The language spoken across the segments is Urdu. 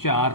4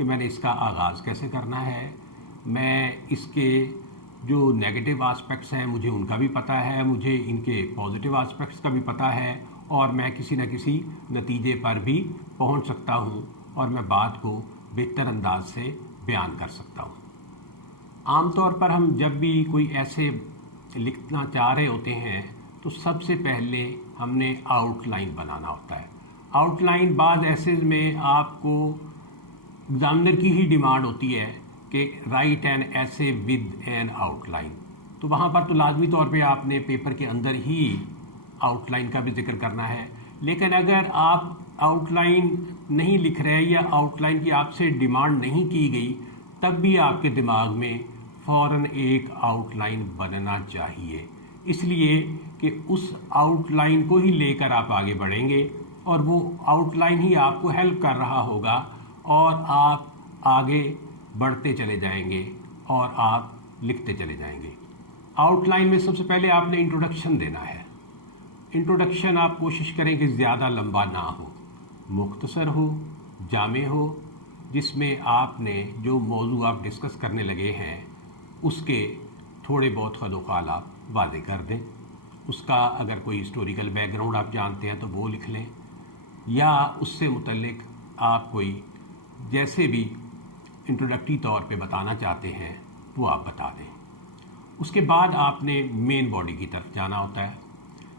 کہ میں نے اس کا آغاز کیسے کرنا ہے، میں اس کے جو نیگیٹو آسپیکٹس ہیں مجھے ان کا بھی پتہ ہے، مجھے ان کے پازیٹیو آسپیکٹس کا بھی پتہ ہے، اور میں کسی نہ کسی نتیجے پر بھی پہنچ سکتا ہوں اور میں بات کو بہتر انداز سے بیان کر سکتا ہوں۔ عام طور پر ہم جب بھی کوئی ایسے لکھنا چاہ رہے ہوتے ہیں تو سب سے پہلے ہم نے آؤٹ لائن بنانا ہوتا ہے۔ آؤٹ لائن بعض ایسیز میں آپ کو ایگزامنر کی ہی ڈیمانڈ ہوتی ہے کہ رائٹ این ایسے ود این آؤٹ لائن، تو وہاں پر تو لازمی طور پہ آپ نے پیپر کے اندر ہی آؤٹ لائن کا بھی ذکر کرنا ہے۔ لیکن اگر آپ آؤٹ لائن نہیں لکھ رہے یا آؤٹ لائن کی آپ سے ڈیمانڈ نہیں کی گئی، تب بھی آپ کے دماغ میں فوراً ایک آؤٹ لائن بننا چاہیے، اس لیے کہ اس آؤٹ لائن کو ہی لے کر آپ آگے بڑھیں گے اور وہ آؤٹ لائن ہی آپ کو ہیلپ کر رہا ہوگا اور آپ آگے بڑھتے چلے جائیں گے اور آپ لکھتے چلے جائیں گے۔ آؤٹ لائن میں سب سے پہلے آپ نے انٹروڈکشن دینا ہے۔ انٹروڈکشن آپ کوشش کریں کہ زیادہ لمبا نہ ہو، مختصر ہو، جامع ہو، جس میں آپ نے جو موضوع آپ ڈسکس کرنے لگے ہیں اس کے تھوڑے بہت خد و خال آپ واضح کر دیں۔ اس کا اگر کوئی ہسٹوریکل بیک گراؤنڈ آپ جانتے ہیں تو وہ لکھ لیں، یا اس سے متعلق آپ کوئی جیسے بھی انٹروڈکٹری طور پہ بتانا چاہتے ہیں وہ آپ بتا دیں۔ اس کے بعد آپ نے مین باڈی کی طرف جانا ہوتا ہے۔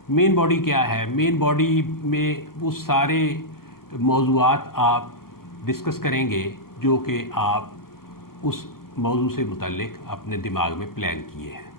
مین باڈی کیا ہے؟ مین باڈی میں وہ سارے موضوعات آپ ڈسکس کریں گے جو کہ آپ اس موضوع سے متعلق اپنے دماغ میں پلان کیے ہیں۔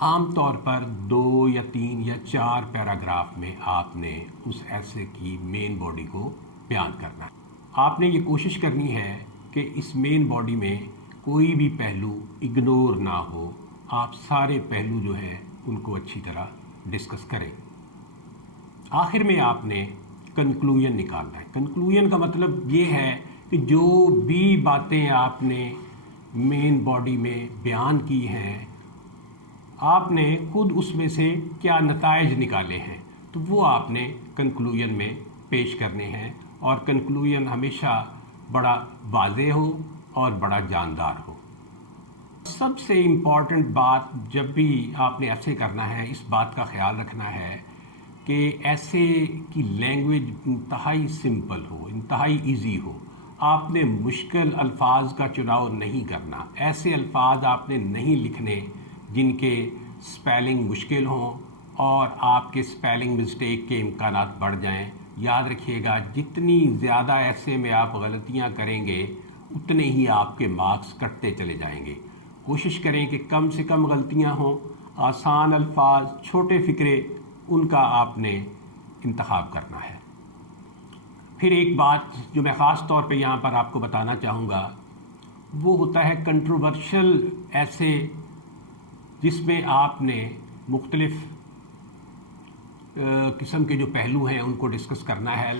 عام طور پر 2 یا 3 یا 4 پیراگراف میں آپ نے اس ایسے کی مین باڈی کو بیان کرنا ہے۔ آپ نے یہ کوشش کرنی ہے کہ اس مین باڈی میں کوئی بھی پہلو اگنور نہ ہو، آپ سارے پہلو جو ہیں ان کو اچھی طرح ڈسکس کریں۔ آخر میں آپ نے کنکلوژن نکالنا ہے۔ کنکلوژن کا مطلب یہ ہے کہ جو بھی باتیں آپ نے مین باڈی میں بیان کی ہیں، آپ نے خود اس میں سے کیا نتائج نکالے ہیں، تو وہ آپ نے کنکلوژن میں پیش کرنے ہیں، اور کنکلوژن ہمیشہ بڑا واضح ہو اور بڑا جاندار ہو۔ سب سے امپورٹنٹ بات جب بھی آپ نے ایسے کرنا ہے، اس بات کا خیال رکھنا ہے کہ ایسے کی لینگویج انتہائی سمپل ہو، انتہائی ایزی ہو۔ آپ نے مشکل الفاظ کا چناؤ نہیں کرنا، ایسے الفاظ آپ نے نہیں لکھنے جن کے سپیلنگ مشکل ہوں اور آپ کے سپیلنگ مسٹیک کے امکانات بڑھ جائیں۔ یاد رکھیے گا، جتنی زیادہ ایسے میں آپ غلطیاں کریں گے اتنے ہی آپ کے مارکس کٹتے چلے جائیں گے۔ کوشش کریں کہ کم سے کم غلطیاں ہوں، آسان الفاظ، چھوٹے فقرے، ان کا آپ نے انتخاب کرنا ہے۔ پھر ایک بات جو میں خاص طور پہ یہاں پر آپ کو بتانا چاہوں گا وہ ہوتا ہے کنٹروورشل ایسے، جس میں آپ نے مختلف قسم کے جو پہلو ہیں ان کو ڈسکس کرنا ہے۔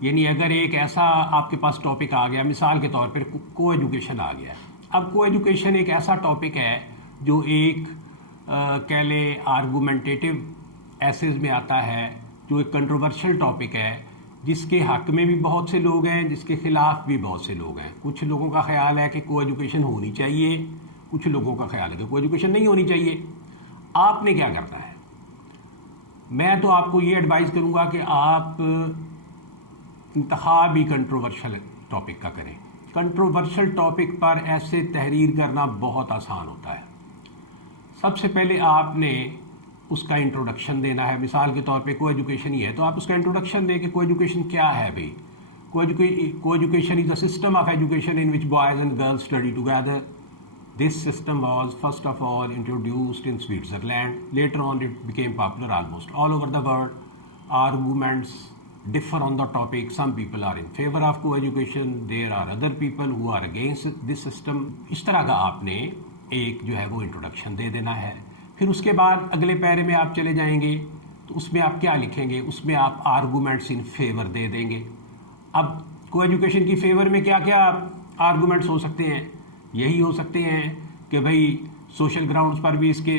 یعنی اگر ایک ایسا آپ کے پاس ٹاپک آ گیا، مثال کے طور پر کو ایجوکیشن آ گیا، اب کو ایجوکیشن ایک ایسا ٹاپک ہے جو ایک کہہ لیں آرگومنٹیٹیو ایسیز میں آتا ہے، جو ایک کنٹروورشل ٹاپک ہے، جس کے حق میں بھی بہت سے لوگ ہیں، جس کے خلاف بھی بہت سے لوگ ہیں۔ کچھ لوگوں کا خیال ہے کہ کو ایجوکیشن ہونی چاہیے، کچھ لوگوں کا خیال ہے کہ کو ایجوکیشن نہیں ہونی چاہیے۔ آپ نے کیا کرنا ہے؟ میں تو آپ کو یہ ایڈوائز کروں گا کہ آپ انتخاب ہی کنٹروورشل ٹاپک کا کریں۔ کنٹروورشل ٹاپک پر ایسے تحریر کرنا بہت آسان ہوتا ہے۔ سب سے پہلے آپ نے اس کا انٹروڈکشن دینا ہے۔ مثال کے طور پہ کو ایجوکیشن ہی ہے تو آپ اس کا انٹروڈکشن دیں کہ کو ایجوکیشن کیا ہے بھائی۔ کو education is a system of education in which boys and girls study together. This system was first of all introduced in Switzerland. Later on it became popular almost all over the world. Arguments differ on the topic. Some people are in favor of co-education. There are other people who are against this system. اس طرح کا آپ نے ایک جو ہے وہ انٹروڈکشن دے دینا ہے۔ پھر اس کے بعد اگلے پیرے میں آپ چلے جائیں گے تو اس میں آپ کیا لکھیں گے؟ اس میں آپ آرگومنٹس ان فیور دے دیں گے۔ اب کو ایجوکیشن کی فیور میں کیا کیا آرگومنٹس ہو سکتے ہیں؟ یہی ہو سکتے ہیں کہ بھئی سوشل گراؤنڈز پر بھی اس کے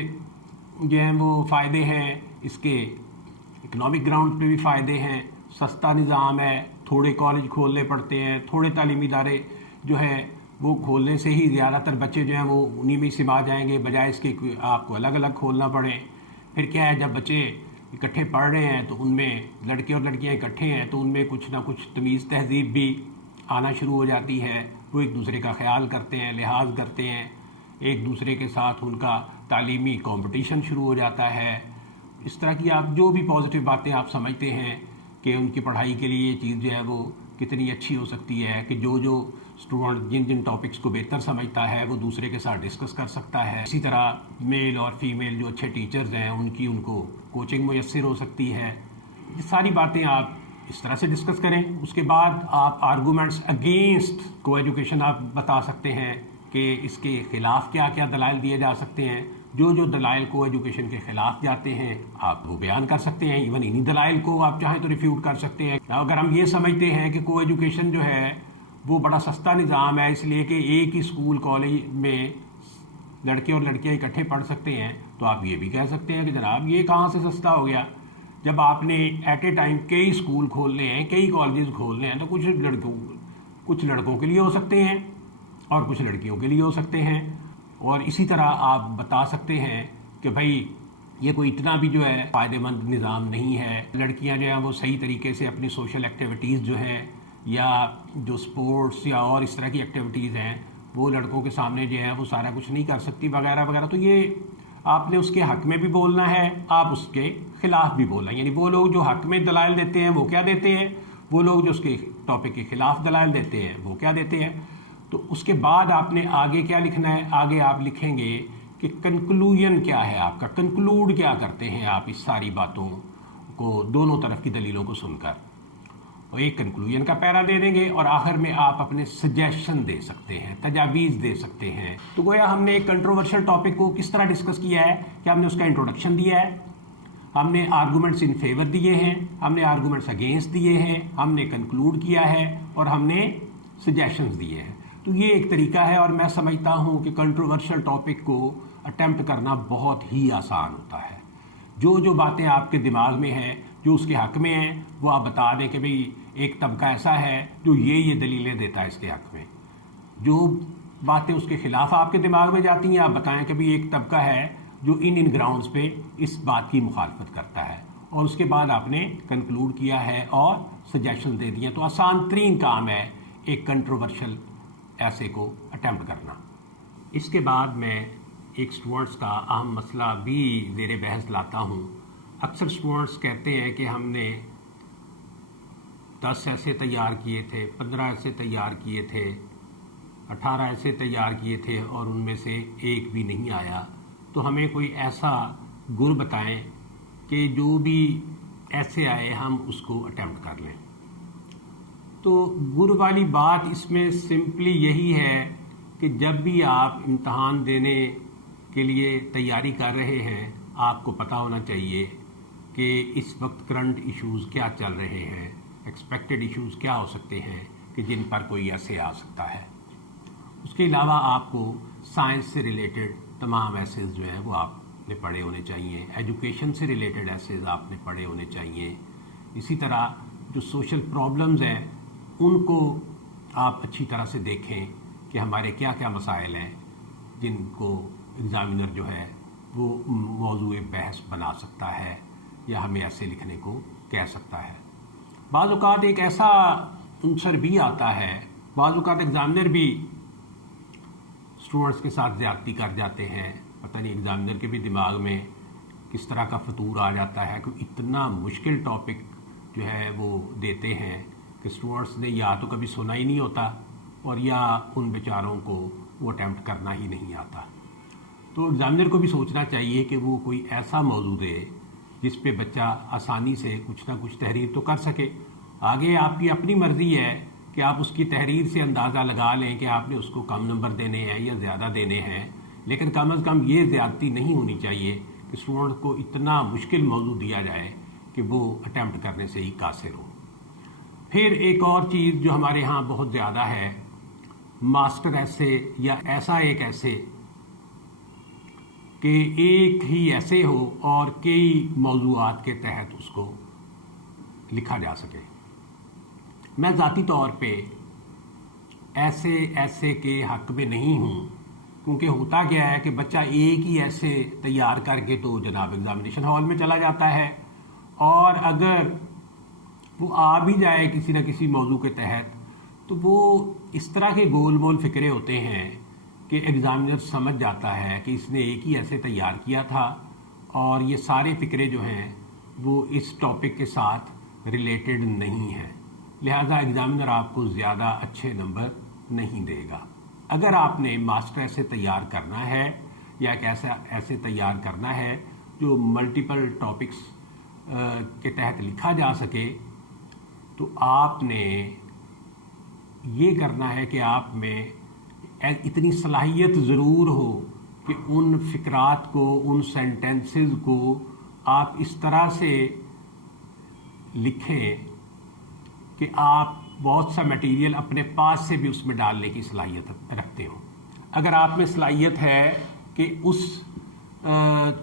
جو ہیں وہ فائدے ہیں، اس کے اکنامک گراؤنڈ پہ بھی فائدے ہیں، سستا نظام ہے، تھوڑے کالج کھولنے پڑتے ہیں، تھوڑے تعلیمی ادارے جو ہیں وہ کھولنے سے ہی زیادہ تر بچے جو ہیں وہ انہی میں سما جائیں گے، بجائے اس کے آپ کو الگ الگ کھولنا پڑے۔ پھر کیا ہے، جب بچے اکٹھے پڑھ رہے ہیں تو ان میں لڑکے اور لڑکیاں اکٹھے ہیں تو ان میں کچھ نہ کچھ تمیز تہذیب بھی آنا شروع ہو جاتی ہے، وہ ایک دوسرے کا خیال کرتے ہیں، لحاظ کرتے ہیں، ایک دوسرے کے ساتھ ان کا تعلیمی کمپٹیشن شروع ہو جاتا ہے۔ اس طرح کی آپ جو بھی پازیٹیو باتیں آپ سمجھتے ہیں کہ ان کی پڑھائی کے لیے یہ چیز جو ہے وہ کتنی اچھی ہو سکتی ہے کہ جو اسٹوڈنٹ جن ٹاپکس کو بہتر سمجھتا ہے وہ دوسرے کے ساتھ ڈسکس کر سکتا ہے۔ اسی طرح میل اور فیمیل جو اچھے ٹیچرز ہیں ان کو کوچنگ میسر ہو سکتی ہے۔ یہ ساری باتیں آپ اس طرح سے ڈسکس کریں۔ اس کے بعد آپ آرگومنٹس اگینسٹ کو ایجوکیشن آپ بتا سکتے ہیں کہ اس کے خلاف کیا کیا دلائل دیے جا سکتے ہیں۔ جو دلائل کو ایجوکیشن کے خلاف جاتے ہیں آپ وہ بیان کر سکتے ہیں، ایون انہی دلائل کو آپ چاہیں تو ریفیوٹ کر سکتے ہیں۔ اگر ہم یہ سمجھتے ہیں کہ کو ایجوکیشن جو ہے وہ بڑا سستا نظام ہے، اس لیے کہ ایک ہی اسکول کالج میں لڑکے اور لڑکیاں اکٹھے پڑھ سکتے ہیں، تو آپ یہ بھی کہہ سکتے ہیں کہ جناب یہ کہاں سے سستا ہو گیا، جب آپ نے ایٹ اے ٹائم کئی اسکول کھولنے ہیں، کئی کالجز کھولنے ہیں، تو کچھ لڑکوں کے لیے ہو سکتے ہیں اور کچھ لڑکیوں کے لیے ہو سکتے ہیں۔ اور اسی طرح آپ بتا سکتے ہیں کہ بھائی یہ کوئی اتنا بھی جو ہے فائدہ مند نظام نہیں ہے، لڑکیاں جو ہیں وہ صحیح طریقے سے اپنی سوشل ایکٹیویٹیز جو ہے یا جو سپورٹس یا اور اس طرح کی ایکٹیویٹیز ہیں وہ لڑکوں کے سامنے جو ہے وہ سارا کچھ نہیں کر سکتی وغیرہ وغیرہ۔ تو یہ آپ نے اس کے حق میں بھی بولنا ہے، آپ اس کے خلاف بھی بولنا ہے، یعنی وہ لوگ جو حق میں دلائل دیتے ہیں وہ کیا دیتے ہیں، وہ لوگ جو اس کے ٹاپک کے خلاف دلائل دیتے ہیں وہ کیا دیتے ہیں۔ تو اس کے بعد آپ نے آگے کیا لکھنا ہے، آگے آپ لکھیں گے کہ کنکلوژن کیا ہے آپ کا، کنکلوڈ کیا کرتے ہیں آپ اس ساری باتوں کو دونوں طرف کی دلیلوں کو سن کر، اور ایک کنکلوژن کا پیرا دے دیں گے اور آخر میں آپ اپنے سجیشن دے سکتے ہیں، تجاویز دے سکتے ہیں۔ تو گویا ہم نے ایک کنٹروورشل ٹاپک کو کس طرح ڈسکس کیا ہے کہ ہم نے اس کا انٹروڈکشن دیا ہے، ہم نے آرگومنٹس ان فیور دیے ہیں، ہم نے آرگومنٹس اگینسٹ دیے ہیں، ہم نے کنکلوڈ کیا ہے اور ہم نے سجیشنز دیے ہیں۔ تو یہ ایک طریقہ ہے، اور میں سمجھتا ہوں کہ کنٹروورشل ٹاپک کو اٹیمپٹ کرنا بہت ہی آسان ہوتا ہے۔ جو باتیں آپ کے دماغ میں ہیں، جو اس کے حق میں ہیں، وہ آپ بتا دیں کہ بھئی ایک طبقہ ایسا ہے جو یہ دلیلیں دیتا ہے اس کے حق میں۔ جو باتیں اس کے خلاف آپ کے دماغ میں جاتی ہیں آپ بتائیں کہ بھئی ایک طبقہ ہے جو ان گراؤنڈز پہ اس بات کی مخالفت کرتا ہے، اور اس کے بعد آپ نے کنکلوڈ کیا ہے اور سجیشن دے دیے۔ تو آسان ترین کام ہے ایک کنٹروورشل ایسے کو اٹیمپٹ کرنا۔ اس کے بعد میں ایک اسٹوڈنٹس کا اہم مسئلہ بھی زیر بحث لاتا ہوں۔ اکثر اسٹوڈنٹس کہتے ہیں کہ ہم نے 10 ایسے تیار کیے تھے، 15 ایسے تیار کیے تھے، 18 ایسے تیار کیے تھے اور ان میں سے ایک بھی نہیں آیا، تو ہمیں کوئی ایسا گر بتائیں کہ جو بھی ایسے آئے ہم اس کو اٹیمپٹ کر لیں۔ تو گر والی بات اس میں سمپلی یہی ہے کہ جب بھی آپ امتحان دینے کے لیے تیاری کر رہے ہیں آپ کو پتہ ہونا چاہیے کہ اس وقت کرنٹ ایشوز کیا چل رہے ہیں، ایکسپیکٹڈ ایشوز کیا ہو سکتے ہیں کہ جن پر کوئی ایسے آ سکتا ہے۔ اس کے علاوہ آپ کو سائنس سے ریلیٹڈ تمام ایسیز جو ہیں وہ آپ نے پڑھے ہونے چاہیے، ایجوکیشن سے ریلیٹڈ ایسیز آپ نے پڑھے ہونے چاہیے۔ اسی طرح جو سوشل پرابلمز ہیں ان کو آپ اچھی طرح سے دیکھیں کہ ہمارے کیا کیا مسائل ہیں جن کو ایگزامینر جو ہے وہ موضوع بحث بنا سکتا ہے یا ہمیں ایسے لکھنے کو کہہ سکتا ہے۔ بعض اوقات ایک ایسا عنصر بھی آتا ہے، بعض اوقات ایگزامینر بھی اسٹوڈنٹس کے ساتھ زیادتی کر جاتے ہیں، پتہ نہیں ایگزامینر کے بھی دماغ میں کس طرح کا فطور آ جاتا ہے کہ اتنا مشکل ٹاپک جو ہے وہ دیتے ہیں کہ اسٹوڈنٹس نے یا تو کبھی سنا ہی نہیں ہوتا اور یا ان بیچاروں کو وہ اٹیمپٹ کرنا ہی نہیں آتا۔ تو ایگزامینر کو بھی سوچنا چاہیے کہ وہ کوئی ایسا موضوع دے جس پہ بچہ آسانی سے کچھ نہ کچھ تحریر تو کر سکے۔ آگے آپ کی اپنی مرضی ہے کہ آپ اس کی تحریر سے اندازہ لگا لیں کہ آپ نے اس کو کم نمبر دینے ہیں یا زیادہ دینے ہیں، لیکن کم از کم یہ زیادتی نہیں ہونی چاہیے کہ اسٹوڈنٹ کو اتنا مشکل موضوع دیا جائے کہ وہ اٹیمپٹ کرنے سے ہی قاصر ہو۔ پھر ایک اور چیز جو ہمارے ہاں بہت زیادہ ہے، ماسٹر ایسے یا ایسا ایک ایسے کہ ایک ہی ایسے ہو اور کئی موضوعات کے تحت اس کو لکھا جا سکے۔ میں ذاتی طور پہ ایسے کے حق میں نہیں ہوں، کیونکہ ہوتا کیا ہے کہ بچہ ایک ہی ایسے تیار کر کے تو جناب ایگزامینیشن ہال میں چلا جاتا ہے، اور اگر وہ آ بھی جائے کسی نہ کسی موضوع کے تحت تو وہ اس طرح کے گول مول فکرے ہوتے ہیں کہ ایگزامینر سمجھ جاتا ہے کہ اس نے ایک ہی ایسے تیار کیا تھا اور یہ سارے فکرے جو ہیں وہ اس ٹاپک کے ساتھ ریلیٹڈ نہیں ہیں، لہذا ایگزامینر آپ کو زیادہ اچھے نمبر نہیں دے گا۔ اگر آپ نے ماسٹر ایسے تیار کرنا ہے یا ایک ایسا ایسے تیار کرنا ہے جو ملٹیپل ٹاپکس کے تحت لکھا جا سکے، تو آپ نے یہ کرنا ہے کہ آپ میں اتنی صلاحیت ضرور ہو کہ ان فقرات کو، ان سینٹنسز کو آپ اس طرح سے لکھیں کہ آپ بہت سا میٹیریل اپنے پاس سے بھی اس میں ڈالنے کی صلاحیت رکھتے ہوں۔ اگر آپ میں صلاحیت ہے کہ اس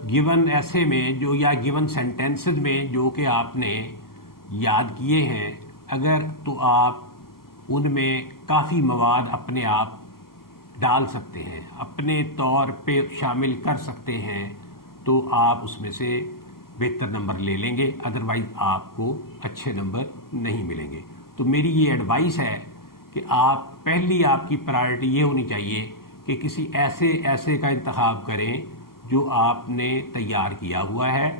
گیون ایسے میں جو یا گیون سینٹنسز میں جو کہ آپ نے یاد کیے ہیں، اگر تو آپ ان میں کافی مواد اپنے آپ ڈال سکتے ہیں، اپنے طور پہ شامل کر سکتے ہیں، تو آپ اس میں سے بہتر نمبر لے لیں گے، ادروائز آپ کو اچھے نمبر نہیں ملیں گے۔ تو میری یہ ایڈوائس ہے کہ پہلی آپ کی پرائرٹی یہ ہونی چاہیے کہ کسی ایسے کا انتخاب کریں جو آپ نے تیار کیا ہوا ہے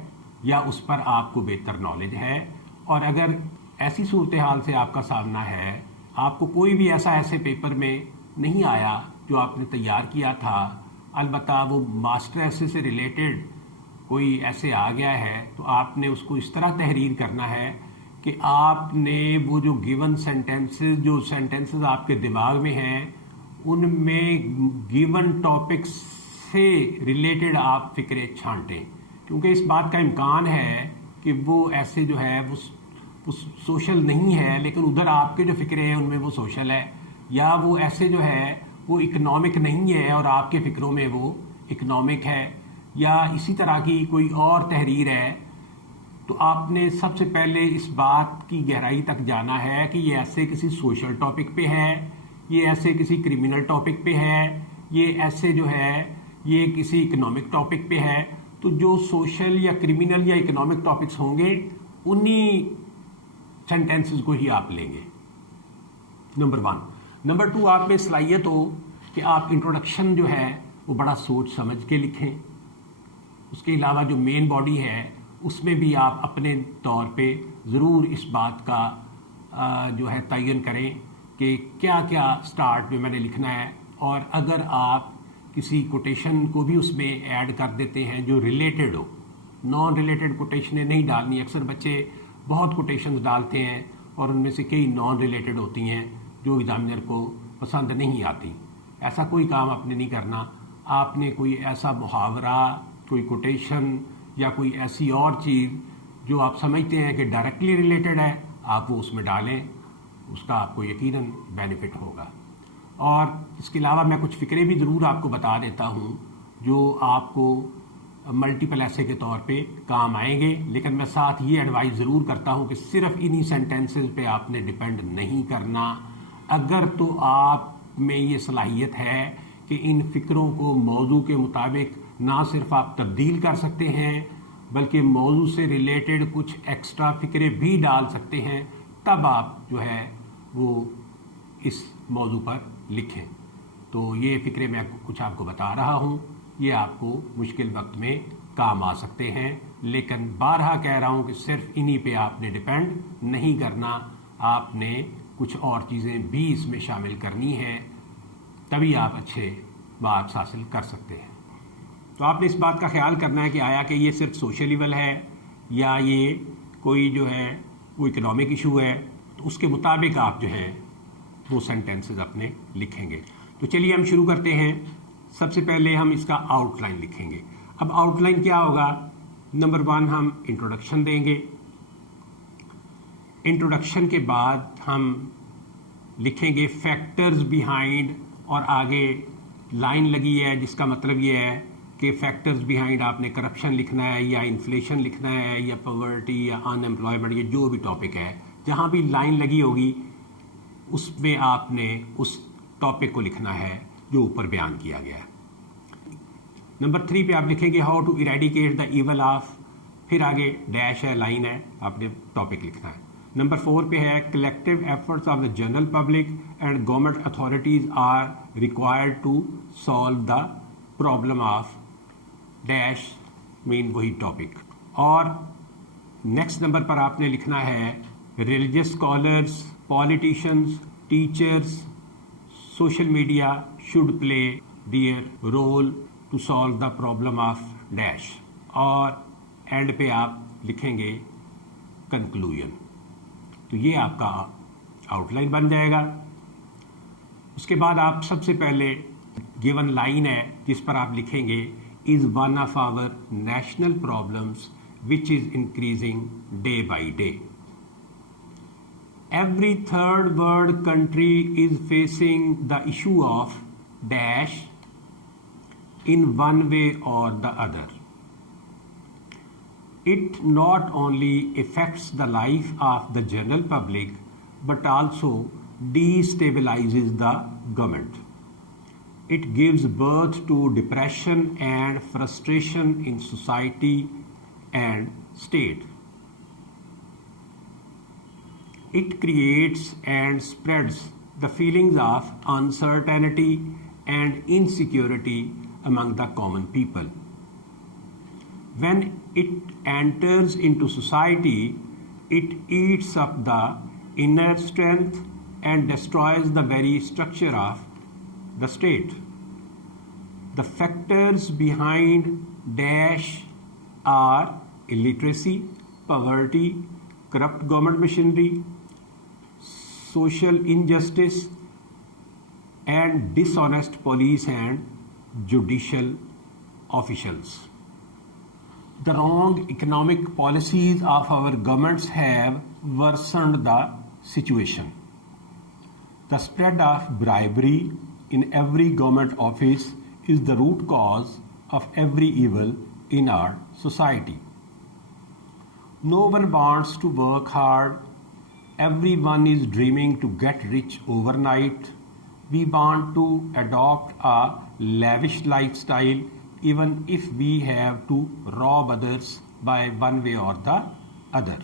یا اس پر آپ کو بہتر نالج ہے، اور اگر ایسی صورتحال سے آپ کا سامنا ہے، آپ کو کوئی بھی ایسے پیپر میں نہیں آیا جو آپ نے تیار کیا تھا، البتہ وہ ماسٹر ایسے سے ریلیٹڈ کوئی ایسے آ گیا ہے، تو آپ نے اس کو اس طرح تحریر کرنا ہے کہ آپ نے وہ جو گیون سینٹنسز آپ کے دماغ میں ہیں، ان میں گیون ٹاپکس سے ریلیٹڈ آپ فکرے چھانٹیں، کیونکہ اس بات کا امکان ہے کہ وہ ایسے جو ہے وہ سوشل نہیں ہے، لیکن ادھر آپ کے جو فکرے ہیں ان میں وہ سوشل ہے، یا وہ ایسے جو ہے وہ اکنامک نہیں ہے اور آپ کے فکروں میں وہ اکنامک ہے، یا اسی طرح کی کوئی اور تحریر ہے۔ تو آپ نے سب سے پہلے اس بات کی گہرائی تک جانا ہے کہ یہ ایسے کسی سوشل ٹاپک پہ ہے، یہ ایسے کسی کرمنل ٹاپک پہ ہے، یہ ایسے جو ہے یہ کسی اکنامک ٹاپک پہ ہے۔ تو جو سوشل یا کرمنل یا اکنامک ٹاپکس ہوں گے انہی سینٹنسز کو ہی آپ لیں گے، نمبر 1۔ نمبر 2، آپ میں صلاحیت ہو کہ آپ انٹروڈکشن جو ہے وہ بڑا سوچ سمجھ کے لکھیں، اس کے علاوہ جو مین باڈی ہے اس میں بھی آپ اپنے طور پہ ضرور اس بات کا جو ہے تعین کریں کہ کیا کیا سٹارٹ میں نے لکھنا ہے، اور اگر آپ کسی کوٹیشن کو بھی اس میں ایڈ کر دیتے ہیں جو ریلیٹڈ ہو، نان ریلیٹڈ کوٹیشنیں نہیں ڈالنی۔ اکثر بچے بہت کوٹیشنز ڈالتے ہیں اور ان میں سے کئی نان ریلیٹڈ ہوتی ہیں جو ایگزامینر کو پسند نہیں آتی۔ ایسا کوئی کام آپ نے نہیں کرنا، آپ نے کوئی ایسا محاورہ، کوئی کوٹیشن یا کوئی ایسی اور چیز جو آپ سمجھتے ہیں کہ ڈائریکٹلی ریلیٹڈ ہے، آپ وہ اس میں ڈالیں، اس کا آپ کو یقیناً بینیفٹ ہوگا۔ اور اس کے علاوہ میں کچھ فکرے بھی ضرور آپ کو بتا دیتا ہوں جو آپ کو ملٹیپل ایسے کے طور پہ کام آئیں گے، لیکن میں ساتھ یہ ایڈوائز ضرور کرتا ہوں کہ صرف انہی سینٹنسز پہ آپ نے ڈیپینڈ نہیں کرنا۔ اگر تو آپ میں یہ صلاحیت ہے کہ ان فکروں کو موضوع کے مطابق نہ صرف آپ تبدیل کر سکتے ہیں بلکہ موضوع سے ریلیٹڈ کچھ ایکسٹرا فکرے بھی ڈال سکتے ہیں، تب آپ جو ہے وہ اس موضوع پر لکھیں۔ تو یہ فکرے میں کچھ آپ کو بتا رہا ہوں، یہ آپ کو مشکل وقت میں کام آ سکتے ہیں، لیکن بارہا کہہ رہا ہوں کہ صرف انہی پہ آپ نے ڈیپینڈ نہیں کرنا، آپ نے کچھ اور چیزیں بھی اس میں شامل کرنی ہیں، تبھی آپ اچھے مارکس حاصل کر سکتے ہیں۔ تو آپ نے اس بات کا خیال کرنا ہے کہ آیا کہ یہ صرف سوشل لیول ہے یا یہ کوئی جو ہے وہ اکنامک ایشو ہے، تو اس کے مطابق آپ جو ہے وہ سینٹنسز اپنے لکھیں گے۔ تو چلیے ہم شروع کرتے ہیں۔ سب سے پہلے ہم اس کا آؤٹ لائن لکھیں گے۔ اب آؤٹ لائن کیا ہوگا؟ نمبر 1 ہم انٹروڈکشن دیں گے، انٹروڈکشن کے بعد ہم لکھیں گے فیکٹرز بیہائنڈ، اور آگے لائن لگی ہے جس کا مطلب یہ ہے کہ فیکٹرز بیہائنڈ آپ نے کرپشن لکھنا ہے یا انفلیشن لکھنا ہے یا پاورٹی یا ان امپلائمنٹ، یہ جو بھی ٹاپک ہے، جہاں بھی لائن لگی ہوگی اس میں آپ نے اس ٹاپک کو لکھنا ہے جو اوپر بیان کیا گیا ہے. نمبر 3 پہ آپ لکھیں گے how to eradicate the evil of, پھر آگے ڈیش ہے، لائن ہے، آپ نے ٹاپک لکھنا ہے. نمبر 4 پہ ہے collective efforts of the general public and government authorities are required to solve the problem of dash, مین وہی ٹاپک. اور نیکسٹ نمبر پر آپ نے لکھنا ہے religious scholars, politicians, teachers, social media should play their role to solve the problem of dash. اور اینڈ پہ آپ لکھیں گے کنکلوژن. تو یہ آپ کا آؤٹ لائن بن جائے گا. اس کے بعد آپ سب سے پہلے گیون لائن ہے جس پر آپ لکھیں گے is one of our national problems which is increasing day by day. Every third world country is facing the issue of dash in one way or the other. It not only affects the life of the general public but also destabilizes the government. It gives birth to depression and frustration in society and state. It creates and spreads the feelings of uncertainty and insecurity among the common people. When it enters into society, it eats up the inner strength and destroys the very structure of the state. The factors behind dash are illiteracy, poverty, corrupt government machinery, social injustice, and dishonest police and judicial officials. The wrong economic policies of our governments have worsened the situation. The spread of bribery in every government office is the root cause of every evil in our society. No one wants to work hard. Everyone is dreaming to get rich overnight. We want to adopt a lavish lifestyle even if we have to rob others by one way or the other.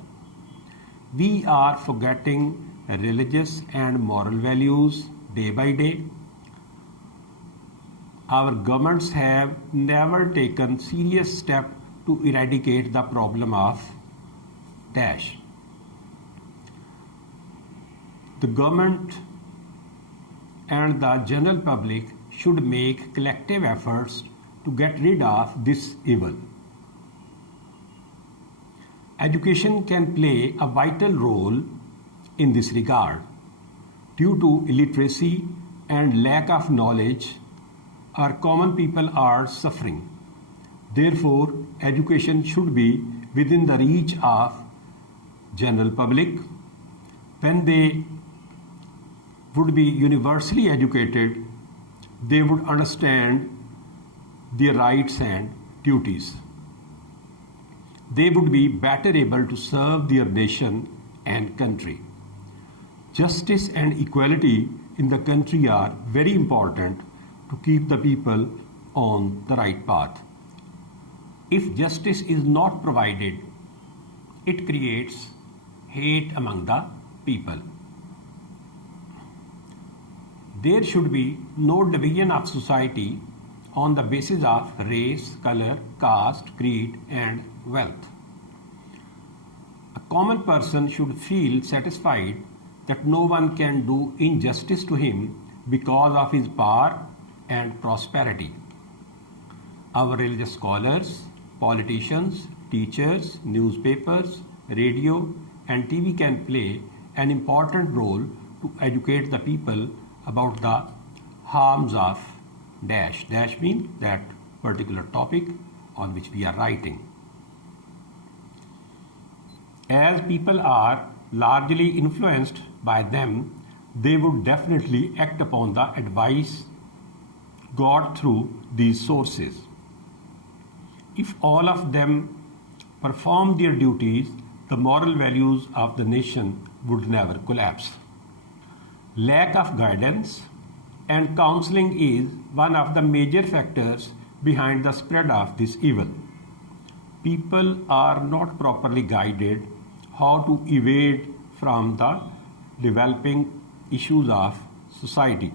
We are forgetting religious and moral values day by day. Our governments have never taken serious step to eradicate the problem of dash. The government and the general public should make collective efforts to get rid of this evil. Education can play a vital role in this regard. Due to illiteracy and lack of knowledge, our common people are suffering. Therefore, education should be within the reach of general public. When they would be universally educated, they would understand their rights and duties. They would be better able to serve their nation and country. Justice and equality in the country are very important to keep the people on the right path. If justice is not provided, it creates hate among the people. There should be no division of society on the basis of race, color, caste, creed, and wealth. A common person should feel satisfied that no one can do injustice to him because of his power and prosperity. Our religious scholars, politicians, teachers, newspapers, radio, and TV can play an important role to educate the people about the harms of dash. Dash means that particular topic on which we are writing. As people are largely influenced by them, they would definitely act upon the advice got through these sources. If all of them perform their duties, the moral values of the nation would never collapse. Lack of guidance and counseling is one of the major factors behind the spread of this evil. People are not properly guided how to evade from the developing issues of society.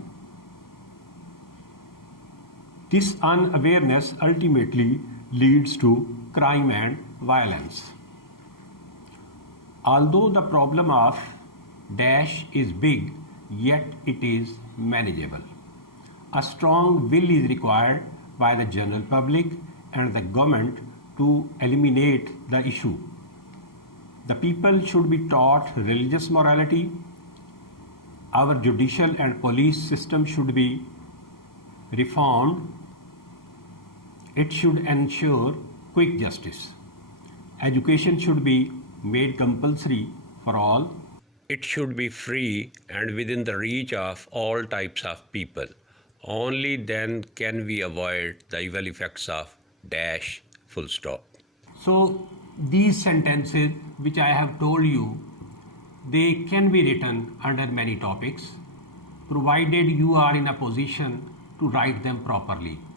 This unawareness ultimately leads to crime and violence. Although the problem of dash is big, yet it is manageable. A strong will is required by the general public and the government to eliminate the issue. The people should be taught religious morality. Our judicial and police system should be reformed. It should ensure quick justice. Education should be made compulsory for all. It should be free and within the reach of all types of people. Only then can we avoid the evil effects of dash, full stop. So these sentences which I have told you, they can be written under many topics, provided you are in a position to write them properly.